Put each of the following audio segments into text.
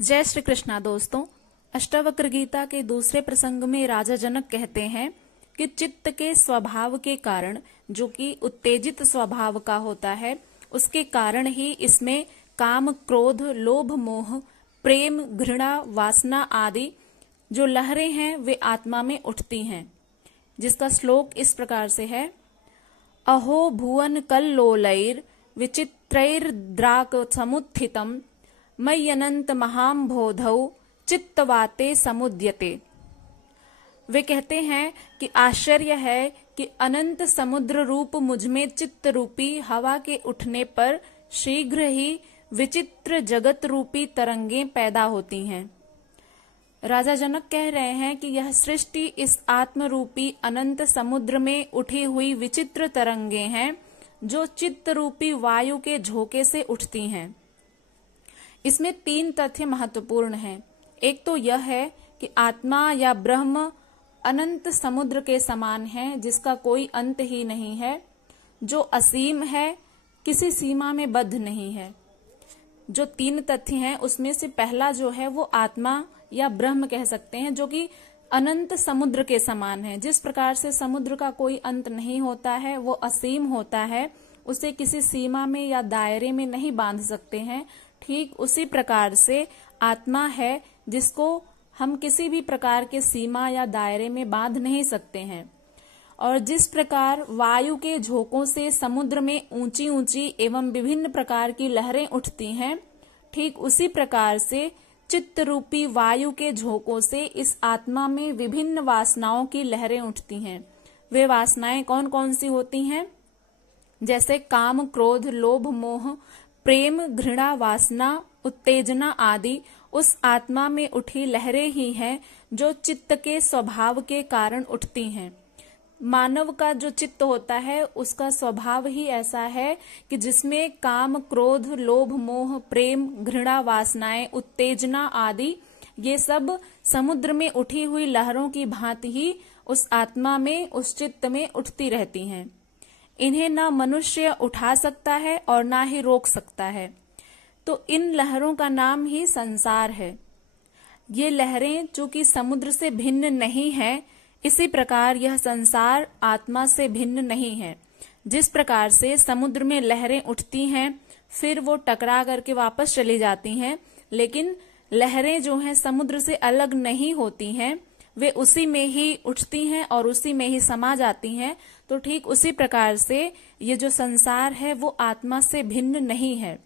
जय श्री कृष्णा दोस्तों। अष्टावक्र गीता के दूसरे प्रसंग में राजा जनक कहते हैं कि चित्त के स्वभाव के कारण, जो कि उत्तेजित स्वभाव का होता है, उसके कारण ही इसमें काम, क्रोध, लोभ, मोह, प्रेम, घृणा, वासना आदि जो लहरें हैं वे आत्मा में उठती हैं। जिसका श्लोक इस प्रकार से है: अहो भुवन कल्लोलैर विचित्रैर्द्राक समुत्थितम् मय्यनंत महाम्भोधौ चित्तवाते समुद्यते। वे कहते हैं कि आश्चर्य है कि अनंत समुद्र रूप मुझमें चित्त रूपी हवा के उठने पर शीघ्र ही विचित्र जगत रूपी तरंगें पैदा होती हैं। राजा जनक कह रहे हैं कि यह सृष्टि इस आत्म रूपी अनंत समुद्र में उठी हुई विचित्र तरंगें हैं, जो चित्त रूपी वायु के झोंके से उठती हैं। इसमें तीन तथ्य महत्वपूर्ण हैं। एक तो यह है कि आत्मा या ब्रह्म अनंत समुद्र के समान है, जिसका कोई अंत ही नहीं है, जो असीम है, किसी सीमा में बद्ध नहीं है। जो तीन तथ्य हैं उसमें से पहला जो है वो आत्मा या ब्रह्म कह सकते हैं, जो कि अनंत समुद्र के समान है। जिस प्रकार से समुद्र का कोई अंत नहीं होता है, वो असीम होता है, उसे किसी सीमा में या दायरे में नहीं बांध सकते हैं, ठीक उसी प्रकार से आत्मा है, जिसको हम किसी भी प्रकार के सीमा या दायरे में बांध नहीं सकते हैं। और जिस प्रकार वायु के झोंकों से समुद्र में ऊंची ऊंची एवं विभिन्न प्रकार की लहरें उठती हैं, ठीक उसी प्रकार से चित्त रूपी वायु के झोंकों से इस आत्मा में विभिन्न वासनाओं की लहरें उठती हैं। वे वासनाएं कौन कौन सी होती हैं? जैसे काम, क्रोध, लोभ, मोह, प्रेम, घृणा, वासना, उत्तेजना आदि उस आत्मा में उठी लहरें ही हैं, जो चित्त के स्वभाव के कारण उठती हैं। मानव का जो चित्त होता है उसका स्वभाव ही ऐसा है कि जिसमें काम, क्रोध, लोभ, मोह, प्रेम, घृणा, वासनाएं, उत्तेजना आदि ये सब समुद्र में उठी हुई लहरों की भांति ही उस आत्मा में, उस चित्त में उठती रहती हैं। इन्हें ना मनुष्य उठा सकता है और ना ही रोक सकता है। तो इन लहरों का नाम ही संसार है। ये लहरें चूंकि समुद्र से भिन्न नहीं है, इसी प्रकार यह संसार आत्मा से भिन्न नहीं है। जिस प्रकार से समुद्र में लहरें उठती हैं, फिर वो टकरा करके वापस चली जाती हैं, लेकिन लहरें जो हैं समुद्र से अलग नहीं होती हैं, वे उसी में ही उठती हैं और उसी में ही समा जाती हैं। तो ठीक उसी प्रकार से ये जो संसार है वो आत्मा से भिन्न नहीं है,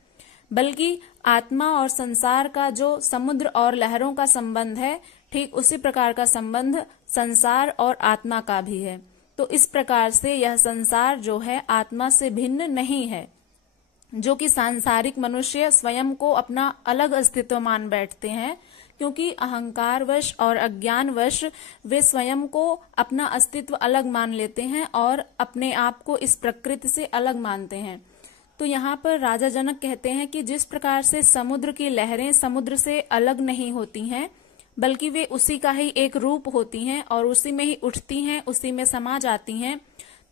बल्कि आत्मा और संसार का जो समुद्र और लहरों का संबंध है, ठीक उसी प्रकार का संबंध संसार और आत्मा का भी है। तो इस प्रकार से यह संसार जो है आत्मा से भिन्न नहीं है। जो कि सांसारिक मनुष्य स्वयं को अपना अलग अस्तित्व मान बैठते हैं, क्योंकि अहंकारवश और अज्ञानवश वे स्वयं को अपना अस्तित्व अलग मान लेते हैं और अपने आप को इस प्रकृति से अलग मानते हैं। तो यहाँ पर राजा जनक कहते हैं कि जिस प्रकार से समुद्र की लहरें समुद्र से अलग नहीं होती हैं, बल्कि वे उसी का ही एक रूप होती हैं और उसी में ही उठती हैं, उसी में समा जाती हैं,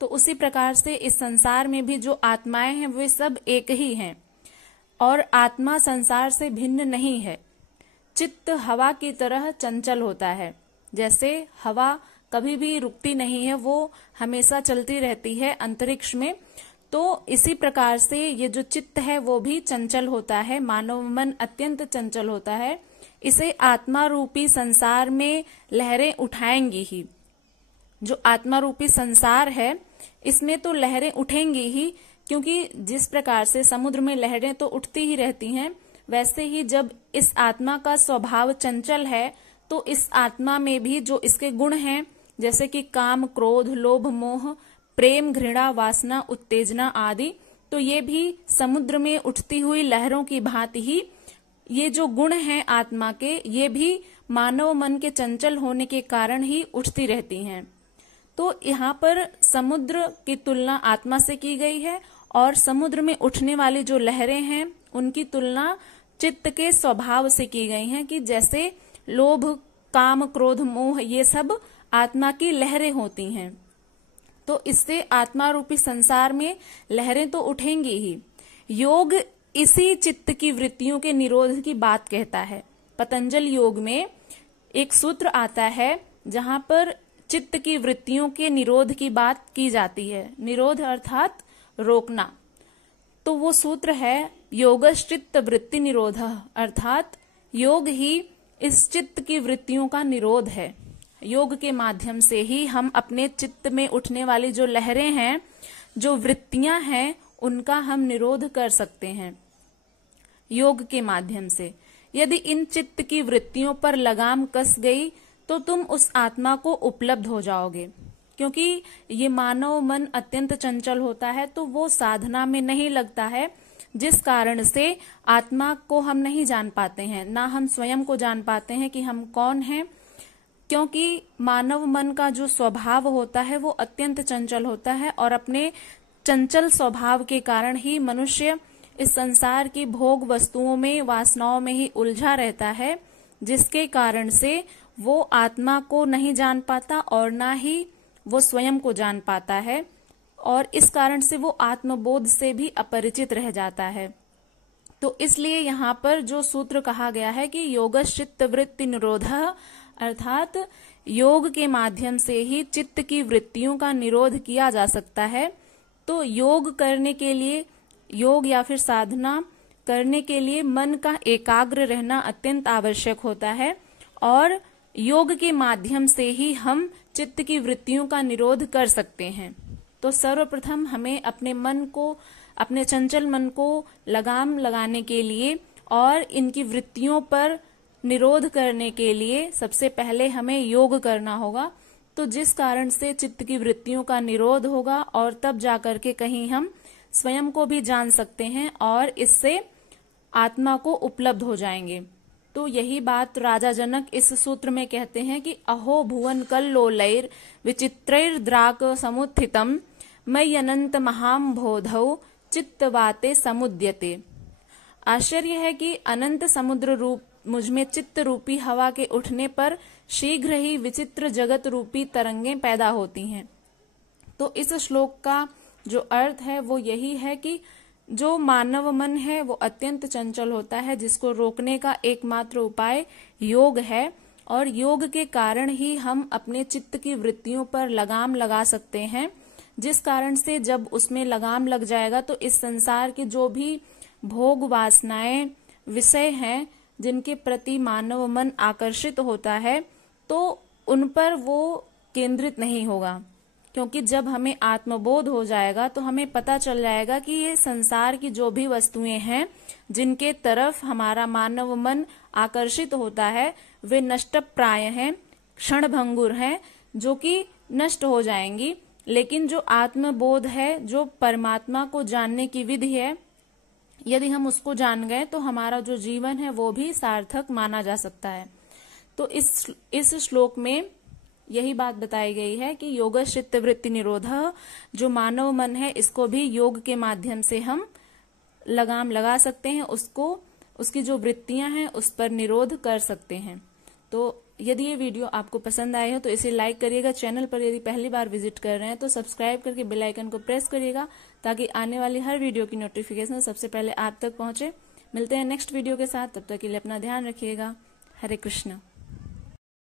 तो उसी प्रकार से इस संसार में भी जो आत्माएं हैं वे सब एक ही हैं और आत्मा संसार से भिन्न नहीं है। चित्त हवा की तरह चंचल होता है। जैसे हवा कभी भी रुकती नहीं है, वो हमेशा चलती रहती है अंतरिक्ष में, तो इसी प्रकार से ये जो चित्त है वो भी चंचल होता है। मानव मन अत्यंत चंचल होता है। इसे आत्मा रूपी संसार में लहरें उठाएंगी ही। जो आत्मा रूपी संसार है इसमें तो लहरें उठेंगी ही, क्योंकि जिस प्रकार से समुद्र में लहरें तो उठती ही रहती हैं, वैसे ही जब इस आत्मा का स्वभाव चंचल है तो इस आत्मा में भी जो इसके गुण हैं, जैसे कि काम, क्रोध, लोभ, मोह, प्रेम, घृणा, वासना, उत्तेजना आदि, तो ये भी समुद्र में उठती हुई लहरों की भांति ही ये जो गुण हैं आत्मा के, ये भी मानव मन के चंचल होने के कारण ही उठती रहती हैं। तो यहाँ पर समुद्र की तुलना आत्मा से की गई है और समुद्र में उठने वाली जो लहरें हैं उनकी तुलना चित्त के स्वभाव से की गई है, कि जैसे लोभ, काम, क्रोध, मोह ये सब आत्मा की लहरें होती हैं। तो इससे आत्मा रूपी संसार में लहरें तो उठेंगी ही। योग इसी चित्त की वृत्तियों के निरोध की बात कहता है। पतंजल योग में एक सूत्र आता है जहां पर चित्त की वृत्तियों के निरोध की बात की जाती है। निरोध अर्थात रोकना। तो वो सूत्र है योगश्चित्त वृत्ति निरोध, अर्थात योग ही इस चित्त की वृत्तियों का निरोध है। योग के माध्यम से ही हम अपने चित्त में उठने वाली जो लहरें हैं, जो वृत्तियां हैं, उनका हम निरोध कर सकते हैं योग के माध्यम से। यदि इन चित्त की वृत्तियों पर लगाम कस गई तो तुम उस आत्मा को उपलब्ध हो जाओगे। क्योंकि ये मानव मन अत्यंत चंचल होता है, तो वो साधना में नहीं लगता है, जिस कारण से आत्मा को हम नहीं जान पाते हैं, ना हम स्वयं को जान पाते हैं कि हम कौन हैं। क्योंकि मानव मन का जो स्वभाव होता है वो अत्यंत चंचल होता है, और अपने चंचल स्वभाव के कारण ही मनुष्य इस संसार की भोग वस्तुओं में, वासनाओं में ही उलझा रहता है, जिसके कारण से वो आत्मा को नहीं जान पाता और ना ही वो स्वयं को जान पाता है, और इस कारण से वो आत्मबोध से भी अपरिचित रह जाता है। तो इसलिए यहाँ पर जो सूत्र कहा गया है कि योगश्चित्त वृत्ति निरोधः, अर्थात योग के माध्यम से ही चित्त की वृत्तियों का निरोध किया जा सकता है। तो योग करने के लिए, योग या फिर साधना करने के लिए मन का एकाग्र रहना अत्यंत आवश्यक होता है, और योग के माध्यम से ही हम चित्त की वृत्तियों का निरोध कर सकते हैं। तो सर्वप्रथम हमें अपने मन को, अपने चंचल मन को लगाम लगाने के लिए और इनकी वृत्तियों पर निरोध करने के लिए सबसे पहले हमें योग करना होगा। तो जिस कारण से चित्त की वृत्तियों का निरोध होगा, और तब जाकर के कहीं हम स्वयं को भी जान सकते हैं और इससे आत्मा को उपलब्ध हो जाएंगे। तो यही बात राजा जनक इस सूत्र में कहते हैं कि अहो भुवन कल्लोलैर विचित्रैर्द्राक समुत्थितम मयि अनंत महाम बोधौ चित्तवाते समुद्यते। आश्चर्य है कि अनंत समुद्र रूप मुझ में चित्त रूपी हवा के उठने पर शीघ्र ही विचित्र जगत रूपी तरंगें पैदा होती हैं। तो इस श्लोक का जो अर्थ है वो यही है कि जो मानव मन है वो अत्यंत चंचल होता है, जिसको रोकने का एकमात्र उपाय योग है, और योग के कारण ही हम अपने चित्त की वृत्तियों पर लगाम लगा सकते हैं, जिस कारण से जब उसमें लगाम लग जाएगा तो इस संसार के जो भी भोग वासनाएं विषय हैं जिनके प्रति मानव मन आकर्षित होता है, तो उन पर वो केंद्रित नहीं होगा। क्योंकि जब हमें आत्मबोध हो जाएगा तो हमें पता चल जाएगा कि ये संसार की जो भी वस्तुएं हैं जिनके तरफ हमारा मानव मन आकर्षित होता है, वे नष्ट प्राय हैं, क्षणभंगुर हैं, जो कि नष्ट हो जाएंगी। लेकिन जो आत्मबोध है, जो परमात्मा को जानने की विधि है, यदि हम उसको जान गए तो हमारा जो जीवन है वो भी सार्थक माना जा सकता है। तो इस श्लोक में यही बात बताई गई है कि योगश्चित्त वृत्ति निरोधः, जो मानव मन है इसको भी योग के माध्यम से हम लगाम लगा सकते हैं, उसको, उसकी जो वृत्तियां हैं उस पर निरोध कर सकते हैं। तो यदि ये वीडियो आपको पसंद आए हो तो इसे लाइक करिएगा। चैनल पर यदि पहली बार विजिट कर रहे हैं तो सब्सक्राइब करके बेल आइकन को प्रेस करिएगा, ताकि आने वाली हर वीडियो की नोटिफिकेशन सबसे पहले आप तक पहुंचे। मिलते हैं नेक्स्ट वीडियो के साथ, तब तक के लिए अपना ध्यान रखिएगा। हरे कृष्ण।